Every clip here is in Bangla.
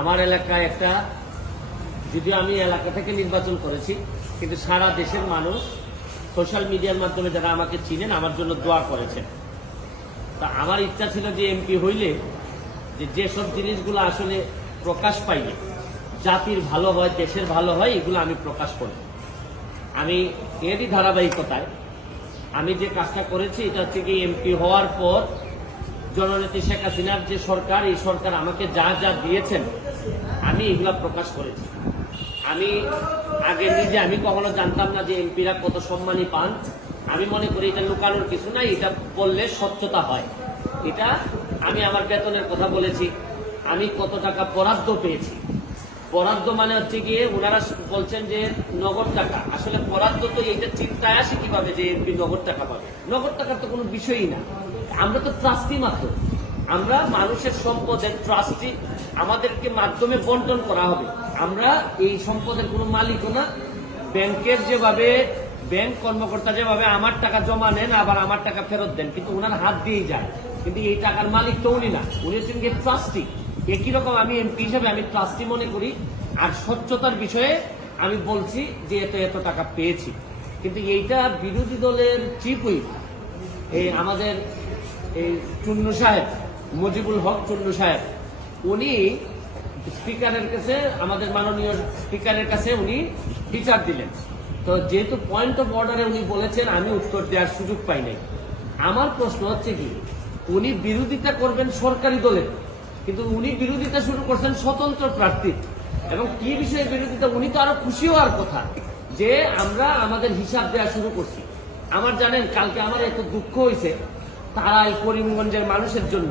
আমার এলাকায় একটা, যদিও আমি এলাকা থেকে নির্বাচন করেছি, কিন্তু সারা দেশের মানুষ সোশ্যাল মিডিয়ার মাধ্যমে যারা আমাকে চিনেন, আমার জন্য দোয়া করেছেন। তা আমার ইচ্ছা ছিল যে এমপি হইলে যে যেসব জিনিসগুলো আসলে প্রকাশ পাইলে জাতির ভালো হয়, দেশের ভালো হয়, এগুলো আমি প্রকাশ করব। আমি এরই ধারাবাহিকতায় আমি যে কাজটা করেছি, এটা হচ্ছে কি এমপি হওয়ার পর জননেত্রী শেখ হাসিনার যে সরকার, এই সরকার আমাকে যা যা দিয়েছেন আমি এগুলা প্রকাশ করেছি। আমি আগে নিজে, আমি কখনো জানতাম না যে এমপিরা কত সম্মানই পান। আমি মনে করি এটা লুকানোর কিছু নাই, এটা বললে স্বচ্ছতা হয়। এটা আমি আমার বেতনের কথা বলেছি। আমি কত টাকা বরাদ্দ পেয়েছি। বরাদ্দ মানে হচ্ছে গিয়ে ওনারা বলছেন যে নগদ টাকা। আসলে বরাদ্দ তো এইটা চিন্তায় আসে কীভাবে যে এমপি নগদ টাকা পাবে? নগদ টাকার তো কোনো বিষয়ই না। আমরা তো ট্রাস্টি মাত্র। আমরা মানুষের সম্পদের ট্রাস্টি আমাদেরকে মাধ্যমে বন্টন করা হবে। আমরা এই সম্পদের কোনো মালিকও না। ব্যাংকের যেভাবে, ব্যাংক কর্মকর্তা যেভাবে আমার টাকা জমা নেন, আবার আমার টাকা ফেরত দেন, কিন্তু ওনার হাত দিয়েই যায়। কিন্তু এই টাকার মালিক তো উনি না। উনি হচ্ছেন গিয়ে ট্রাস্টি। একই রকম আমি এমপি হিসাবে আমি ট্রাস্টি মনে করি। আর স্বচ্ছতার বিষয়ে আমি বলছি যে এত এত টাকা পেয়েছি। কিন্তু এইটা বিরোধী দলের চিফ হুইপ, এই আমাদের এই চুন্নু সাহেব, মুজিবুল হক চুন্নু সাহেব উনি স্পিকারের কাছে, আমাদের মাননীয় স্পিকারের কাছে উনি বিচার দিলেন। তো যেহেতু পয়েন্ট অফ অর্ডারে উনি বলেছেন, আমি উত্তর দেওয়ার সুযোগ পাই নাই। আমার প্রশ্ন হচ্ছে কি, উনি বিরোধিতা করবেন সরকারি দলের কিন্তু উনি বিরোধিতা শুরু করছেন স্বতন্ত্র প্রার্থী এবং কি বিষয়ে বিরোধিতা, উনি তো আরও খুশি হওয়ার কথা যে আমরা আমাদের হিসাব দেওয়া শুরু করছি। আমার জানেন, কালকে আমার এত দুঃখ হয়েছে তারাই করিমগঞ্জের মানুষের জন্য।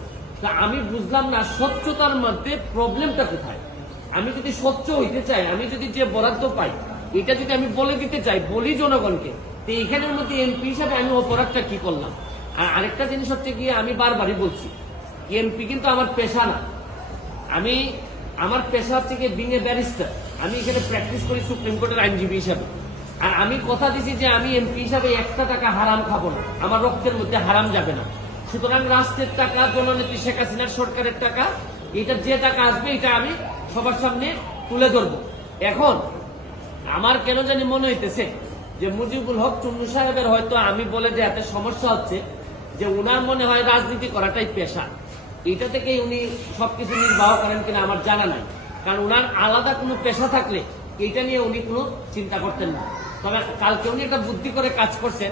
তা আমি বুঝলাম না স্বচ্ছতার মধ্যে প্রবলেমটা কোথায়? আমি যদি স্বচ্ছ হইতে চাই, আমি যদি যে বরাদ্দ পাই, এটা যদি আমি বলে দিতে চাই, বলি জনগণকে, তো এখানের মধ্যে এমপি হিসাবে আমি অপরাধটা কি করলাম? আর আরেকটা জিনিস হচ্ছে গিয়ে আমি বারবারই বলছি, এমপি কিন্তু আমার পেশা না। আমি, আমার পেশা হচ্ছে গিয়ে বিং এ ব্যারিস্টার আমি এখানে প্র্যাকটিস করি সুপ্রিম কোর্টের আইনজীবী হিসাবে। আর আমি কথা দিছি যে আমি এমপি হিসাবে একটা টাকা হারাম খাব না। আমার রক্তের মধ্যে হারাম যাবে না। সুতরাং রাষ্ট্রের টাকা জননেত্রী শেখ হাসিনার সরকারের টাকা, এটা যে টাকা আসবে, এটা আমি সবার সামনে তুলে ধরবো। এখন, আমার কেন জানি মনে হইতেছে যে মুজিবুল হক চুন্নু সাহেবের হয়তো আমি বলে যে এত সমস্যা হচ্ছে, যে উনার মনে হয় রাজনীতি করাটাই পেশা। এটা থেকেই উনি সবকিছু নির্বাহ করেন কিনা আমার জানা নাই। কারণ উনার আলাদা কোনো পেশা থাকলে এটা নিয়ে উনি কোনো চিন্তা করতেন না। তবে কালকে উনি একটা বুদ্ধি করে কাজ করছেন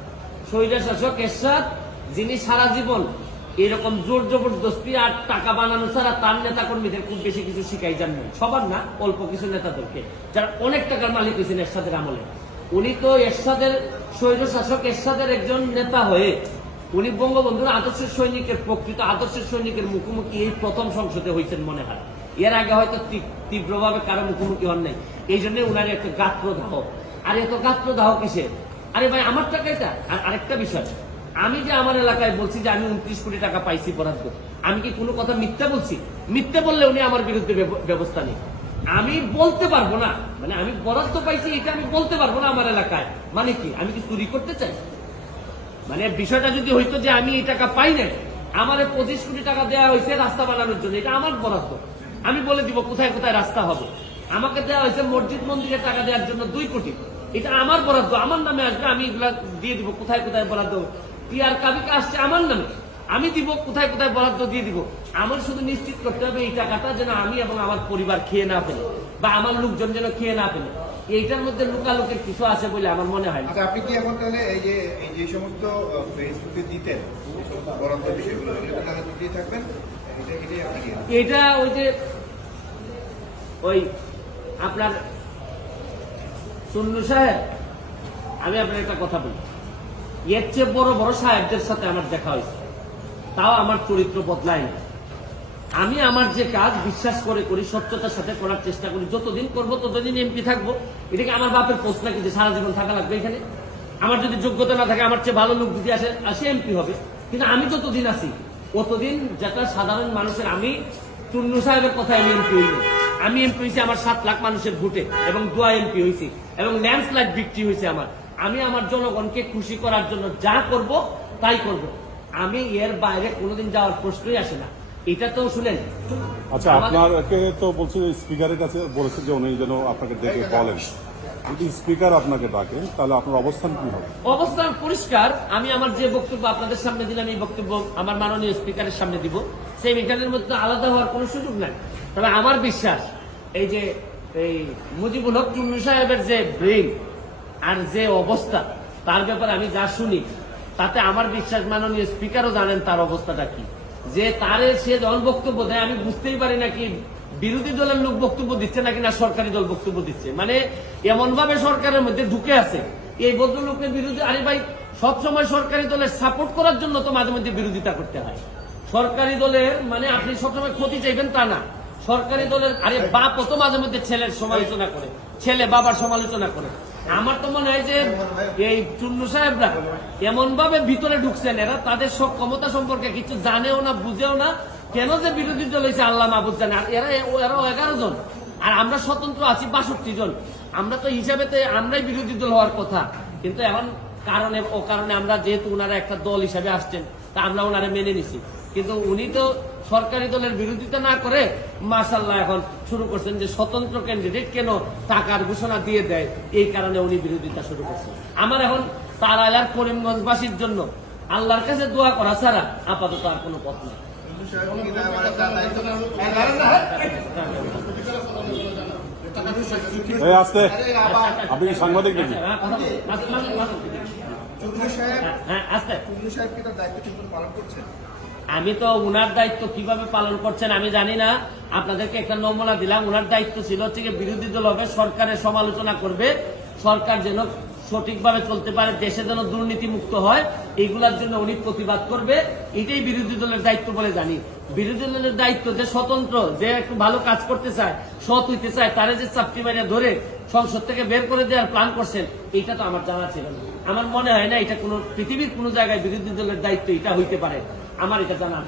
স্বৈরা শাসক এরশাদ, যিনি সারা জীবন এরকম জোর জবরদস্তি আর টাকা বানানো ছাড়া তার নেতা কর্মীদের খুব বেশি কিছু শিখাই যান নাই। সবার না, অল্প কিছু নেতাদেরকে, যারা অনেক টাকার মালিক হয়েছেন এরশাদের আমলে। উনি তো এরশাদের স্বৈর শাসক এরশাদের একজন নেতা হয়ে উনি বঙ্গবন্ধুর আদর্শের সৈনিকের, প্রকৃত আদর্শের সৈনিকের মুখোমুখি এই প্রথম সংসদে হয়েছেন মনে হয়। এর আগে হয়তো তীব- তীব্রভাবে কারও মুখোমুখি হন নাই। এই জন্য উনার একটা গাত্রদাহ। আর এত গাত্রদাহ কিসে আরে ভাই, আমার টাকা এটা। আর আরেকটা বিষয়, আমি যে আমার এলাকায় বলছি যে আমি উনত্রিশ কোটি টাকা পাইছি বরাদ্দ, আমি কি কোনো কথা মিথ্যা বলছি? মিথ্যে বললে উনি আমার বিরুদ্ধে ব্যবস্থা নেই আমি বলতে পারব না মানে আমি বরাদ্দ পাইছি, এটা আমি বলতে পারব না আমার এলাকায়। মানে কি, আমি কি চুরি করতে চাই? মানে বিষয়টা যদি হইতো যে আমি এই টাকা পাই নাই, আমার পঁচিশ কোটি টাকা দেওয়া হয়েছে রাস্তা বানানোর জন্য, এটা আমার বরাদ্দ। আমি বলে দিব, কোথায় কোথায় রাস্তা হবে? আমাকে দেওয়া হয়েছে মসজিদ মন্দিরে টাকা দেওয়ার জন্য দুই কোটি। এটা আমার বরাদ্দ আমার নামে আসবে আমি এগুলা দিয়ে দিব কোথায় কোথায় বরাদ্দ? টিআর কাবিকা আসছে আমার নামে আমি দিব কোথায় কোথায় বরাদ্দ দিয়ে দিব? আমার শুধু নিশ্চিত করতে হবে এই টাকাটা যেন আমি এবং আমার পরিবার খেয়ে না ফেলে বা আমার লোকজন যেন খেয়ে না ফেলে। এইটার মধ্যে লুকালুকের কিছু আছে বলে আমার মনে হয় আচ্ছা আপনি কি এখন তাহলে এই যে এই যে সমস্ত ফেসবুকে দিতেন বরাদ্দ বিষয়গুলো দিতেই থাকবেন। এটা ওই যে ওই আপনার সুন্নু সাহেব, আমি আপনার একটা কথা বলি। এর চেয়ে বড় বড় সাহেবদের সাথে আমার দেখা হয়েছে। তাও আমার চরিত্র বদলায় না আমি আমার যে কাজ বিশ্বাস করে করি সত্যতার সাথে করার চেষ্টা করি, যতদিন করব ততদিন এমপি থাকব। এটাকে আমার বাপের প্রশ্ন নাকি যে সারা জীবন থাকা লাগবে এখানে? আমার যদি যোগ্যতা না থাকে, আমার চেয়ে ভালো লোক যদি আসে আসে এমপি হবে। কিন্তু আমি যতদিন আছি, ততদিন যেটা সাধারণ মানুষের, আমি চুন্নু সাহেবের কথা আমি এমপি হইনি। আমি এমপি হয়েছি আমার সাত লাখ মানুষের ভোটে এবং দোয়া এমপি হয়েছি এবং ল্যান্ডস্লাইড বিক্রি হয়েছে আমার। আমি আমার জনগণকে খুশি করার জন্য যা করব তাই করব। আমি এর বাইরে কোনোদিন যাওয়ার প্রশ্নই আসে না। এটা তো শুনেন। আচ্ছা আপনাকে তো বলছে স্পিকারের কাছে বলেছে যে উনি যেন আপনাকে ডেকে বলেন। যদি স্পিকার আপনাকে ডাকেন তাহলে আপনার অবস্থান কি হবে? অবস্থান পরিষ্কার। আমি আমার যে বক্তব্য আপনাদের সামনে দিলাম এই বক্তব্য আমার মাননীয় স্পিকারের সামনে দিব। সেই এখানের মধ্যে আলাদা হওয়ার কোনো সুযোগ নাই। তবে আমার বিশ্বাস এই যে এই মুজিবুল হক চুন্নু সাহেবের যে ব্রেন আর যে অবস্থা, তার ব্যাপারে আমি যা শুনি, তাতে আমার বিশ্বাস মাননীয় স্পিকারও জানেন তার অবস্থাটা কি। যে তারে সে দল বক্তব্য দেয়, আমি বুঝতেই পারি না কি বিরোধী দলের লোক বক্তব্য দিচ্ছে নাকি না সরকারি দল বক্তব্য দিচ্ছে। মানে এমন ভাবে সরকারের মধ্যে ঢুকে আছে, এই ভদ্রলোকের বিরুদ্ধে আরে ভাই, সবসময় সরকারি দলের সাপোর্ট করার জন্য তো মাঝে মধ্যে বিরোধিতা করতে হয়। সরকারি দলের মানে আপনি সবসময় ক্ষতি চাইবেন তা না। সরকারি দলের, আরে বাপ তো মাঝে মধ্যে ছেলের সমালোচনা করে। ছেলে বাবার সমালোচনা করে। আমার তো মনে হয় যে এই চুন্নু সাহেবরা এমন ভাবে ভিতরে ঢুকছেন, এরা তাদের সব ক্ষমতা সম্পর্কে কিছু জানেও না, বুঝেও না, কেন যে বিরোধী দল হয়েছে আল্লাহ মাহবুদ জানে। আর এরা, এরাও এগারো জন। আর আমরা স্বতন্ত্র আছি বাষট্টি জন। আমরা তো হিসাবে তো আমরাই বিরোধী দল হওয়ার কথা। কিন্তু এখন কারণে, ও কারণে আমরা যেহেতু ওনারা একটা দল হিসাবে আসছেন, তা আমরা ওনারা মেনে নিছি। কিন্তু উনি তো সরকারি দলের বিরোধিতা না করে মাসাল্লাহ এখন শুরু করছেন যে স্বতন্ত্র ক্যান্ডিডেট কেন টাকার ঘোষণা দিয়ে দেয়? এই কারণে উনি বিরোধিতা শুরু করছেন। আমার এখন তারাইলার করিমগঞ্জবাসীর জন্য আল্লাহর কাছে দোয়া করা ছাড়া আপাতত আর কোনো পথ নেই। তার তার আপনি সাংবাদিক নাকি? সাহেব হ্যাঁ, সাহেব কি তার দায়িত্ব পালন করছেন? আমি তো উনার দায়িত্ব কীভাবে পালন করছেন আমি জানি না। আপনাদেরকে একটা নমুনা দিলাম। উনার দায়িত্ব ছিল হচ্ছে বিরোধী দল হবে, সরকারের সমালোচনা করবে। সরকার যেন সঠিকভাবে চলতে পারে, দেশে যেন দুর্নীতি মুক্ত হয় এইগুলার জন্য উনি প্রতিবাদ করবে। এটাই বিরোধী দলের দায়িত্ব বলে জানি। বিরোধী দলের দায়িত্ব যে স্বতন্ত্র, যে একটু ভালো কাজ করতে চায়, সৎ হইতে চায়, তারা যে চাপটি মারিয়া ধরে সংসদ থেকে বের করে দেওয়ার প্ল্যান করছেন, এটা তো আমার জানা ছিল না। আমার মনে হয় না এটা কোনো, পৃথিবীর কোনো জায়গায় বিরোধী দলের দায়িত্ব এটা হইতে পারে। আমার এটা জানা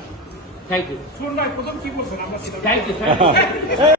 থ্যাংক ইউ শুনুন প্রথম কি বলছেন? আমরা থ্যাংক ইউ থ্যাংক ইউ